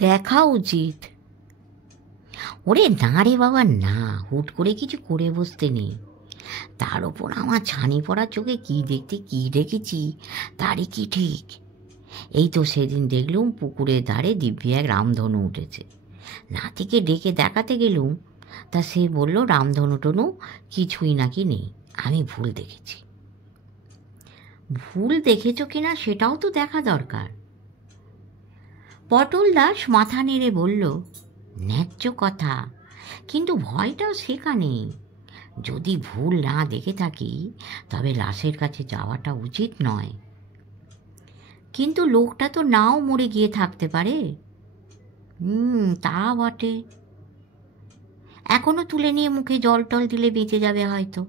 দেখা উচিত। ওরে না রে বাবা না, হুট করে কিছু করে বসতে নেই। তার ওপর আমার ছানি পড়া চোখে কি দেখতে কি দেখেছি তারই কি ঠিক। এই তো সেদিন দেখলুম পুকুরের ধারে দিব্যি এক রামধনু উঠেছে। নাতিকে ডেকে দেখাতে গেলুম, তা সে বলল রামধনু টনু কিছুই নাকি নেই, আমি ভুল দেখেছি। ভুল দেখেছ কিনা সেটাও তো দেখা দরকার। পটল দাস মাথা নেড়ে বলল, ন্যায্য কথা, কিন্তু ভয়টাও সেখানে। যদি ভুল না দেখে থাকি তবে লাশের কাছে যাওয়াটা উচিত নয়। কিন্তু লোকটা তো নাও মরে গিয়ে থাকতে পারে। তা বটে। এখনো তুলে নিয়ে মুখে জল টল দিলে বেঁচে যাবে হয়তো,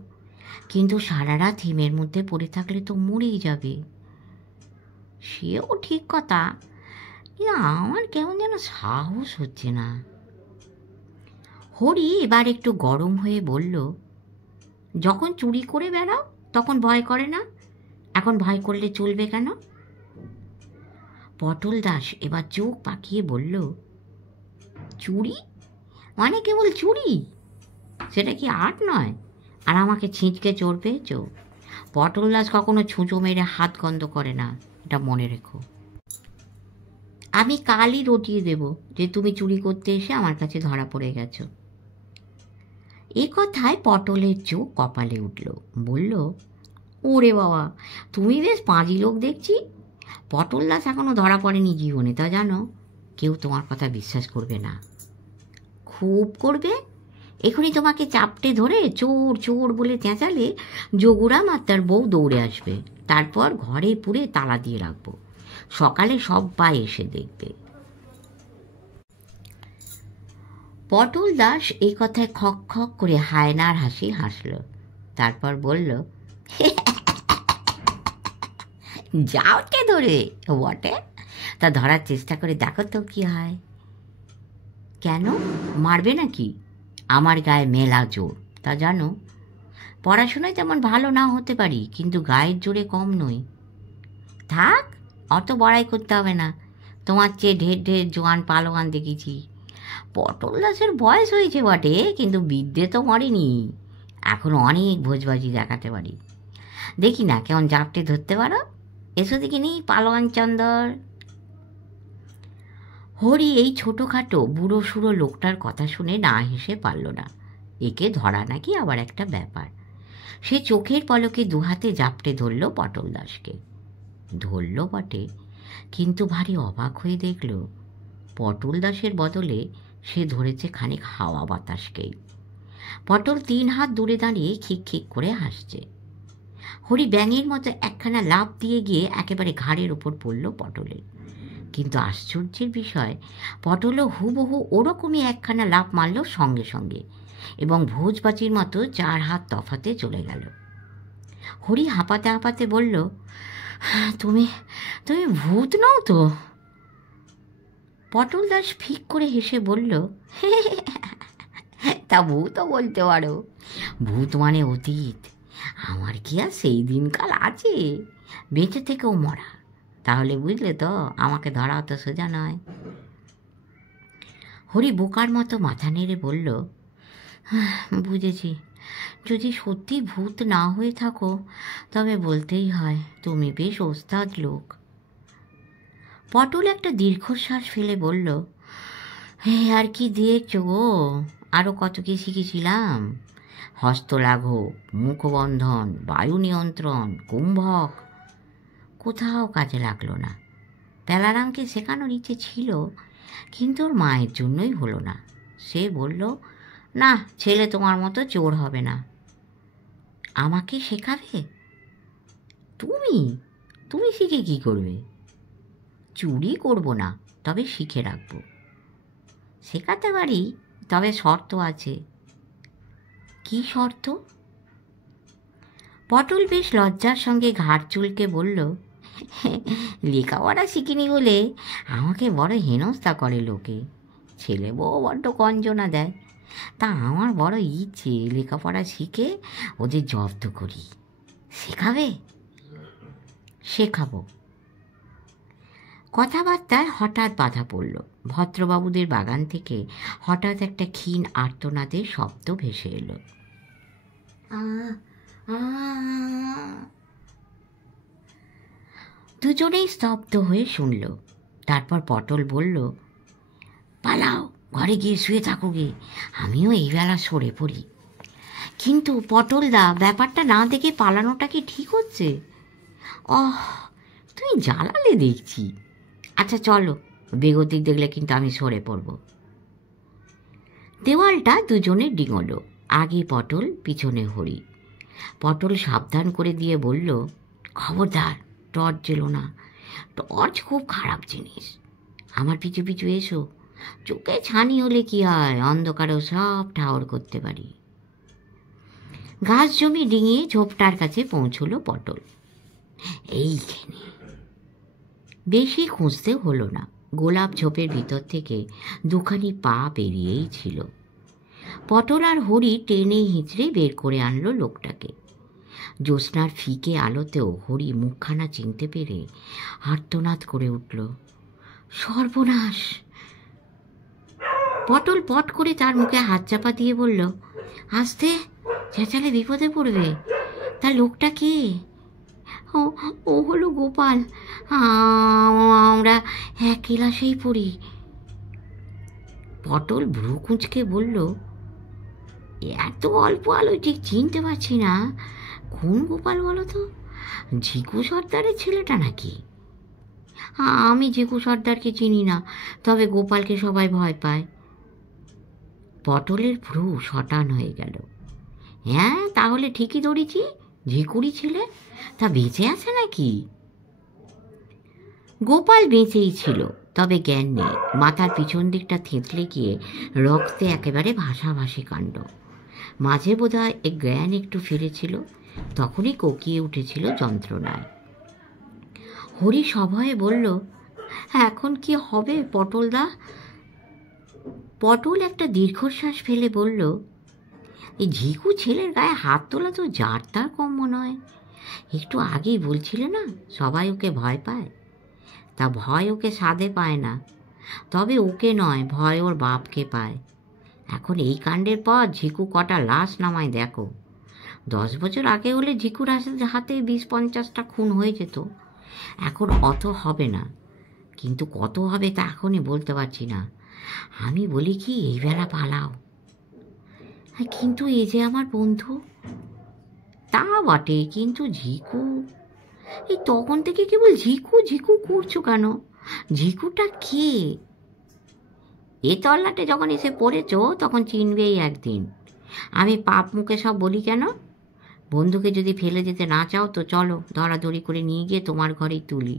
কিন্তু সারা রাত হিমের মধ্যে পড়ে থাকলে তো মরেই যাবে। সেও ঠিক কথা, কিন্তু আমার কেমন যেন সাহস হচ্ছে না। হরি এবার একটু গরম হয়ে বলল, যখন চুরি করে বেড়াও তখন ভয় করে না, এখন ভয় করলে চলবে কেন? পটল দাস এবার চোখ পাকিয়ে বলল, চুরি মানে কেবল চুরি? সেটা কি আর্ট নয়? আর আমাকে ছিঁচকে চোর পেয়েছ? পটল দাস কখনো ছুঁচো মেরে হাত গন্ধ করে না, এটা মনে রেখো। আমি কালই রটিয়ে দেব যে তুমি চুরি করতে এসে আমার কাছে ধরা পড়ে গেছো। এ কথায় পটলের চোখ কপালে উঠল। বলল, ওরে বাবা, তুমি বেশ পাঁজি লোক দেখছি। পটল দাস এখনো ধরা পড়েনি জীবনে, তা জানো? কেউ তোমার কথা বিশ্বাস করবে না। খুব করবে। এখনই তোমাকে চাপটে ধরে চোর চোর বলে চেঁচালে যোগুরাম আর তার বউ দৌড়ে আসবে। তারপর ঘরে পুরে তালা দিয়ে রাখবো, সকালে সবাই এসে দেখবে। পটল দাস এই কথায় খক খক করে হায়নার হাসি হাসল। তারপর বলল, যাওকে ধরে বটে, তা ধরার চেষ্টা করে দেখো তো কি হয়। কেন, মারবে নাকি? আমার গায়ে মেলা জোর, তা জানো। পড়াশোনায় তেমন ভালো না হতে পারি, কিন্তু গায়ের জোরে কম নই। থাক, অত বড়াই করতে হবে না। তোমার চেয়ে ঢের ঢের জোয়ান পালোয়ান দেখেছি। পটল দাসের বয়স হয়েছে বটে, কিন্তু বিদ্যে তো মরেনি। এখন অনেক ভোজবাজি দেখাতে পারি। দেখি না কেমন জাপটে ধরতে পারো। এসো দেখিনি পালোয়ান চন্দর। হরি এই ছোটোখাটো বুড়ো সুড়ো লোকটার কথা শুনে না হেসে পারল না। একে ধরা নাকি আবার একটা ব্যাপার। সে চোখের পলকে দুহাতে জাপটে ধরল পটল দাসকে। ধরল বটে, কিন্তু ভারী অবাক হয়ে দেখল পটল দাসের বদলে সে ধরেছে খানিক হাওয়া বাতাসকেই। পটল 3 হাত দূরে দাঁড়িয়ে খিক খিক করে হাসছে। হরি ব্যাঙের মতো একখানা লাফ দিয়ে গিয়ে একেবারে ঘাড়ের ওপর পড়ল পটলের। কিন্তু আশ্চর্যের বিষয়, পটলও হুবহু ওরকমই একখানা লাফ মারল সঙ্গে সঙ্গে, এবং ভোজবাজির মতো 4 হাত তফাতে চলে গেল। হরি হাঁপাতে হাঁপাতে বলল, তুমি তুমি ভূত নও তো? পটল দাস ফিক করে হেসে বলল, তা ভূতও বলতে পারো। ভূত মানে অতীত। আমার কি আর সেই দিনকাল আছে? বেঁচে থেকেও মরা। তাহলে বুঝলে তো আমাকে ধরা অত সোজা নয়। হরি বোকার মতো মাথা নেড়ে বলল, বুঝেছি। যদি সত্যি ভূত না হয়ে থাকো তবে বলতেই হয় তুমি বেশ ওস্তাদ লোক। পটল একটা দীর্ঘশ্বাস ফেলে বলল, আর কি দেখছো গো, আরও কত কি শিখেছিলাম। হস্তলাঘব, মুখবন্ধন, বায়ু নিয়ন্ত্রণ, কুম্ভক, কোথাও কাজে লাগলো না। তেলারামকে শেখানোর ইচ্ছে ছিল, কিন্তু ওর মায়ের জন্যই হলো না। সে বলল, না, ছেলে তোমার মতো চোর হবে না। আমাকে শেখাবে? তুমি তুমি শিখে কি করবে? চুরি করব না, তবে শিখে রাখবো। শেখাতে পারি, তবে শর্ত আছে। কি শর্ত? পটল বেশ লজ্জার সঙ্গে ঘাড় চুলকে বলল, লেখাপড়া শিখিনি বলে আমাকে বড় হেনস্থা করে লোকে। ছেলে বউ বড্ড গঞ্জনা দেয়। তা আমার বড় ইচ্ছে লেখাপড়া শিখে ওদের জব্দ করি। শেখাবে? শেখাবো। কথাবার্তায় হঠাৎ বাধা পড়ল। ভদ্রবাবুদের বাগান থেকে হঠাৎ একটা ক্ষীণ আর্তনাদের শব্দ ভেসে এলো। দুজনেই স্তব্ধ হয়ে শুনল। তারপর পটল বলল, পালাও, ঘরে গিয়ে শুয়ে থাকো গে, আমিও এই বেলা সরে পড়ি। কিন্তু পটলদা, ব্যাপারটা না দেখে পালানোটা কি ঠিক হচ্ছে? তুমি জ্বালালে দেখছি। আচ্ছা চলো, বেগতিক দেখলে কিন্তু আমি সরে পড়ব। দেওয়ালটা দুজনে ডিঙোলো, আগে পটল, পিছনে হরি। পটল সাবধান করে দিয়ে বলল, খবরদার টর্চ জ্বেলো না, টর্চ খুব খারাপ জিনিস। আমার পিছু পিছু এসো, চোখে ছানি হলে কি হয়, অন্ধকারেও সব ঠাওর করতে পারি। ঘাস জমি ডিঙিয়ে ঝোপটার কাছে পৌঁছলো পটল। এইখানে। বেশি খুঁজতে হলো না, গোলাপ ঝোপের ভিতর থেকে দুখানি পা বেরিয়েই ছিল। পটল আর হরি টেনে হিঁচড়ে বের করে আনলো লোকটাকে। জ্যোৎস্নার ফিকে আলোতেও হরি মুখখানা চিনতে পেরে আর্তনাদ করে উঠল, সর্বনাশ! পটল পট করে তার মুখে হাত চাপা দিয়ে বলল, আস্তে, চেঁচালে বিপদে পড়বে। তা লোকটা কে? ও হলো গোপাল, আমরা এক ক্লাসেই পড়ি। পটল ভ্রু কুঁচকে বলল, এত অল্প আলোয় ঠিক চিনতে পারছি না, কোন গোপাল বলো তো? ঝিকু সর্দারের ছেলেটা নাকি? আমি ঝিকু সর্দারকে চিনি না, তবে গোপালকে সবাই ভয় পায়। পটলের ভ্রু শটান হয়ে গেল। হ্যাঁ, তাহলে ঠিকই ধরেছি, ঝিকুরি ছেলে। তা বেঁচে আছে নাকি? গোপাল বেঁচেই ছিল, তবে জ্ঞান নেই। মাথার পিছন দিকটা থেঁতলে গিয়ে রক্তে একেবারে ভাসাভাসি কাণ্ড। মাঝে বোধহয় জ্ঞান একটু ফিরেছিল, তখনই কোকিয়ে উঠেছিল যন্ত্রণায়। হরি সভয়ে বলল, এখন কি হবে পটলদা? পটল একটা দীর্ঘশ্বাস ফেলে বলল, এই ঝিকু ছেলের গায়ে হাত তোলা তো যার তার কম্য নয়। একটু আগেই বলছিলে না সবাই ওকে ভয় পায়? তা ভয় ওকে সাধে পায় না, তবে ওকে নয়, ভয় ওর বাপকে পায়। এখন এই কাণ্ডের পর ঝিকু কটা লাশ নামায় দেখো। 10 বছর আগে হলে ঝিকুর হাতে 20-50টা খুন হয়ে যেত। এখন অত হবে না, কিন্তু কত হবে তা এখনই বলতে পারছি না। আমি বলি কি, এই বেলা পালাও। কিন্তু এ যে আমার বন্ধু। তা বটে, কিন্তু ঝিকু, এই তখন থেকে কেবল ঝিকু ঝিকু করছো কেন? ঝিকুটা কে? এ তল্লাটে যখন এসে পড়েছো তখন চিনবেই একদিন। আমি পাপ মুখে সব বলি কেন? বন্ধুকে যদি ফেলে যেতে না চাও তো চলো, ধরাধরি করে নিয়ে গিয়ে তোমার ঘরেই তুলি।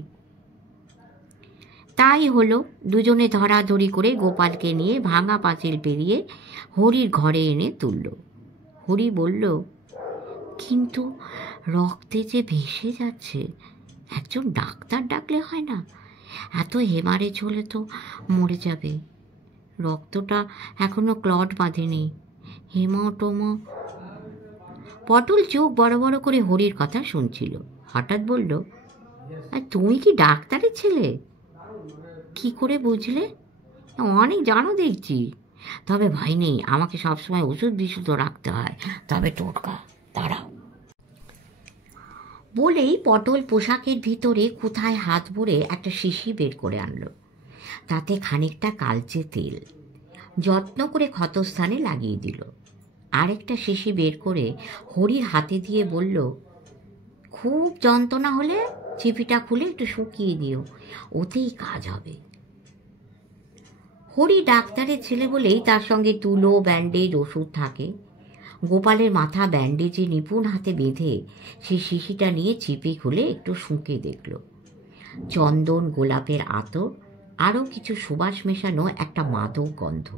তাই হলো, দুজনে ধরাধরি করে গোপালকে নিয়ে ভাঙা পাঁচিল পেরিয়ে হরির ঘরে এনে তুলল। হরি বলল, কিন্তু রক্তে যে ভেসে যাচ্ছে, একজন ডাক্তার ডাকলে হয় না? এত হেমারেজ হলে তো মরে যাবে। রক্তটা এখনো ক্লট বাঁধেনি। হেমাটোমা। পটল চোখ বড় বড় করে হরির কথা শুনছিল। হঠাৎ বলল, আর তুমি কি ডাক্তারের ছেলে? কি করে বুঝলে? অনেক জানো দেখছি। তবে ভয় নেই, আমাকে সবসময় ওষুধ বিশুদ্ধ রাখতে হয়, তবে টোটকা। দাঁড়াও। বলেই পটল পোশাকের ভিতরে কোথায় হাত ভরে একটা শিশি বের করে আনলো। তাতে খানিকটা কালচে তেল যত্ন করে ক্ষতস্থানে লাগিয়ে দিল। আরেকটা শিশি বের করে হরির হাতে দিয়ে বলল, খুব যন্ত্রণা হলে চিপিটা খুলে একটু শুকিয়ে দিও, ওতেই কাজ হবে। হরি ডাক্তারের ছেলে বলেই তার সঙ্গে তুলো, ব্যান্ডেজ, ওষুধ থাকে। গোপালের মাথা ব্যান্ডেজে নিপুণ হাতে বেঁধে সেই শিশিটা নিয়ে চিপে খুলে একটু শুঁকে দেখল। চন্দন, গোলাপের আতর, আরও কিছু সুবাস মেশানো একটা মাদক গন্ধ।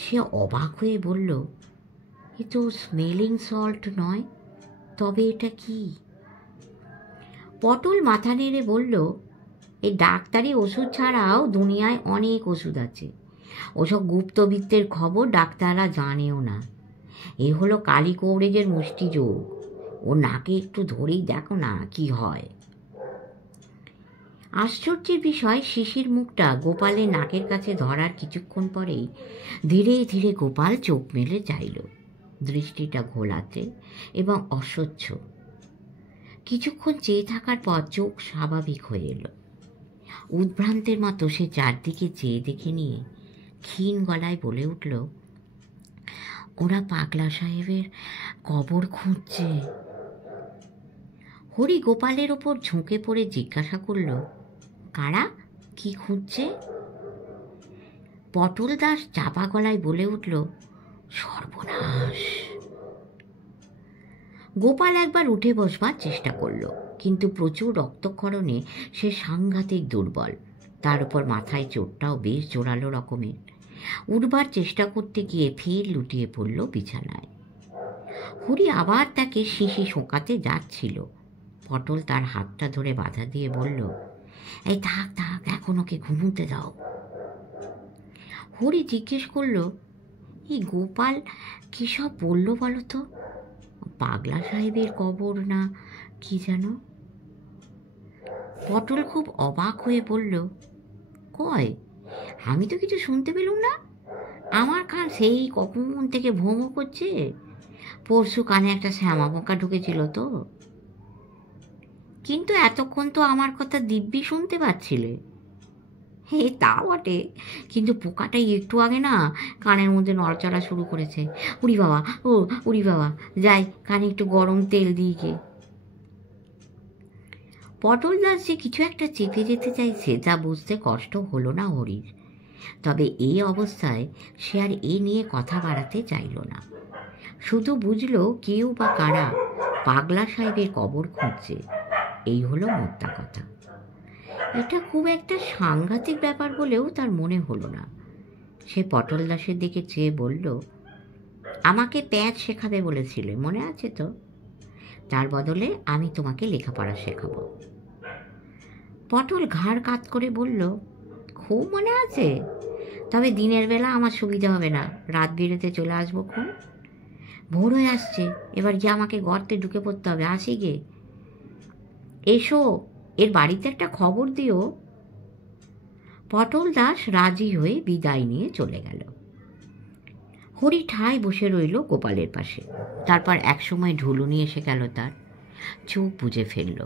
সে অবাক হয়ে বলল, এ তো স্মেলিং সল্ট নয়, তবে এটা কি? পটল মাথা নেড়ে বলল, এই ডাক্তারি ওষুধ ছাড়াও দুনিয়ায় অনেক ওষুধ আছে। ওসব গুপ্তবিত্তের খবর ডাক্তাররা জানেও না। এ হলো কালী কৌরেজের মুষ্টিযোগ। ও নাকে একটু ধরেই দেখো না কি হয়। আশ্চর্যের বিষয়, শিশির মুখটা গোপালের নাকের কাছে ধরার কিছুক্ষণ পরেই ধীরে ধীরে গোপাল চোখ মেলে চাইল। দৃষ্টিটা ঘোলাটে এবং অস্বচ্ছ। কিছুক্ষণ চেয়ে থাকার পর চোখ স্বাভাবিক হয়ে এলো। উদ্ভ্রান্তের মতো সে চারদিকে চেয়ে দেখে নিয়ে ক্ষীণ গলায় বলে উঠল, ওরা পাগলা সাহেবের কবর খুঁজছে। হরি গোপালের ওপর ঝুঁকে পড়ে জিজ্ঞাসা করল, কারা, কি খুঁজছে? পটল দাস চাপা গলায় বলে উঠল, সর্বনাশ। গোপাল একবার উঠে বসবার চেষ্টা করল, কিন্তু প্রচুর রক্তক্ষরণে সে সাংঘাতিক দুর্বল। তার উপর মাথায় চোটটাও বেশ জোরালো রকমের। উঠবার চেষ্টা করতে গিয়ে ফের লুটিয়ে পড়ল বিছানায়। হরি আবার তাকে শিশি শোকাতে যাচ্ছিল। পটল তার হাতটা ধরে বাধা দিয়ে বলল, এই থাক থাক, এখন ওকে ঘুমোতে দাও। হরি জিজ্ঞেস করল, এই গোপাল কি সব বলল বলো তো? পাগলা সাহেবের কবর না কি যেন? পটল খুব অবাক হয়ে বলল, কয়, আমি তো কিছু শুনতে পেলুম না। আমার কান সেই কখন থেকে ভোঁ করছে। পরশু কানে একটা শ্যামা পোকা ঢুকেছিল তো। কিন্তু এতক্ষণ তো আমার কথা দিব্যি শুনতে পাচ্ছিলে। হে তা বটে, কিন্তু পোকাটাই একটু আগে না কানের মধ্যে নড়াচড়া শুরু করেছে। উড়ি বাবা, ও উড়ি বাবা, যাই কানে একটু গরম তেল দিয়ে গে। পটল দাস যে কিছু একটা চেপে যেতে চাইছে তা বুঝতে কষ্ট হলো না হরির। তবে এই অবস্থায় সে আর এ নিয়ে কথা বাড়াতে চাইল না। শুধু বুঝল কেউ বা কারা পাগলা সাহেবের কবর খুঁজছে, এই হলো মোদ্দা কথা। এটা খুব একটা সাংঘাতিক ব্যাপার বলেও তার মনে হলো না। সে পটল দাসের দিকে চেয়ে বলল, আমাকে প্যাঁচ শেখাবে বলেছিলে, মনে আছে তো? তার বদলে আমি তোমাকে লেখাপড়া শেখাবো। পটল ঘাড় কাত করে বলল, খুব মনে আছে, তবে দিনের বেলা আমার সুবিধা হবে না, রাত বিরেতে চলে আসবো খুন। ভোর হয়ে আসছে, এবার গিয়ে আমাকে গর্তে ঢুকে পড়তে হবে। আসি গে। এসো, এর বাড়িতে একটা খবর দিও। পটল দাস রাজি হয়ে বিদায় নিয়ে চলে গেল। হরি ঠায় বসে রইল গোপালের পাশে। তারপর একসময় ঢুলুনি এসে গেল তার। চোখ বুজে ফেলল।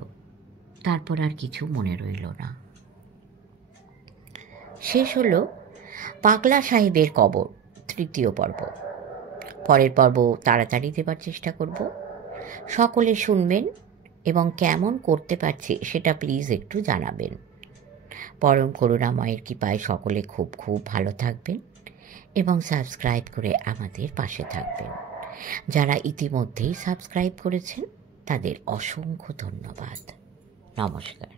তারপর আর কিছু মনে রইল না। শেষ হলো পাগলা সাহেবের কবর, 3য় পর্ব। পরের পর্ব তাড়াতাড়ি দেবার চেষ্টা করব। সকলে শুনবেন এবং কেমন করতে পারছি সেটা প্লিজ একটু জানাবেন। পরম করুণাময়ের কৃপায় সকলে খুব খুব ভালো থাকবেন এবং সাবস্ক্রাইব করে আমাদের পাশে থাকবেন। যারা ইতিমধ্যেই সাবস্ক্রাইব করেছেন তাদের অসংখ্য ধন্যবাদ। নমস্কার।